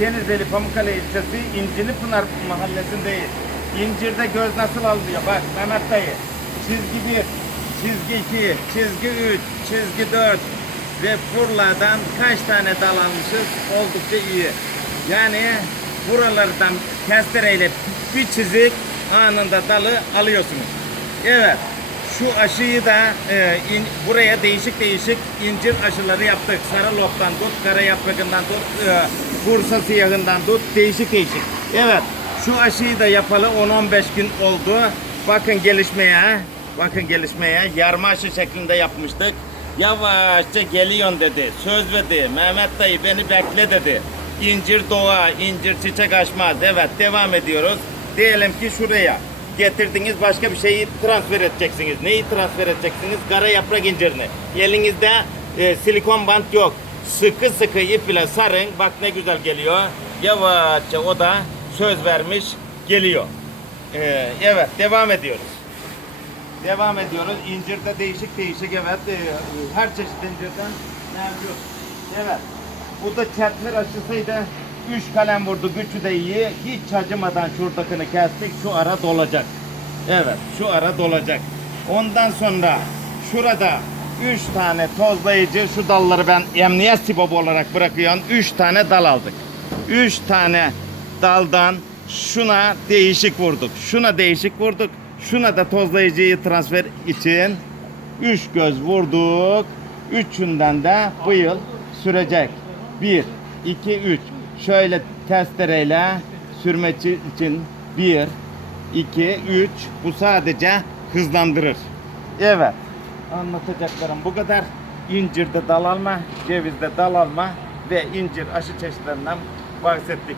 Denizli Pamukkale ilçesi İncili Pınar mahallesindeyiz. İncirde göz nasıl alınıyor? Bak Mehmet dayı. Çizgi 1, çizgi 2, çizgi 3, çizgi 4 ve fırladan kaç tane dal almışız? Oldukça iyi. Yani buralardan testereyle bir çizik anında dalı alıyorsunuz. Evet. Şu aşıyı da e, in- buraya değişik değişik incir aşıları yaptık. Sarı loptan tut, kara yaprakından tut, e, Bursa siyahından tut, değişik değişik. Evet, şu aşıyı da yapalı 10-15 gün oldu. Bakın gelişmeye, bakın gelişmeye yarma aşı şeklinde yapmıştık. Yavaşça geliyorsun dedi, söz verdi. Mehmet dayı beni bekle dedi. İncir doğa, incir çiçek açmaz. Evet, devam ediyoruz. Diyelim ki şuraya getirdiniz başka bir şeyi transfer edeceksiniz. Neyi transfer edeceksiniz? Kara yaprak incirini. Elinizde e, silikon bant yok. Sıkı sıkı ip sarın. Bak ne güzel geliyor. Yavaşça o da söz vermiş geliyor. E, evet devam ediyoruz. Devam ediyoruz. İncirde değişik değişik evet e, her çeşit incirden mevcut. Evet. Bu da çetler aşısıydı. Üç kalem vurdu. Gücü de iyi. Hiç acımadan şuradakini kestik. Şu ara dolacak. Evet. Şu ara dolacak. Ondan sonra şurada üç tane tozlayıcı şu dalları ben emniyet sibobu olarak bırakıyorum. Üç tane dal aldık. Üç tane daldan şuna değişik vurduk. Şuna değişik vurduk. Şuna da tozlayıcıyı transfer için üç göz vurduk. Üçünden de bu yıl sürecek. Bir, iki, üç. Şöyle testereyle sürme için bir, iki, üç. Bu sadece hızlandırır. Evet. Anlatacaklarım bu kadar. İncirde dal alma, cevizde dal alma ve incir aşı çeşitlerinden bahsettik.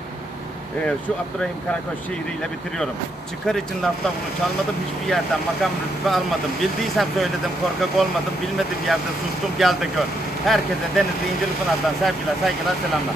Ee, şu Abdurrahim Karakoç şiiriyle bitiriyorum. Çıkar için lafta bunu çalmadım hiçbir yerden makam rütbe almadım. Bildiysem söyledim korkak olmadım bilmediğim yerde sustum gel de gör. Herkese Denizli İncirli Pınar'dan sevgiler saygılar selamlar.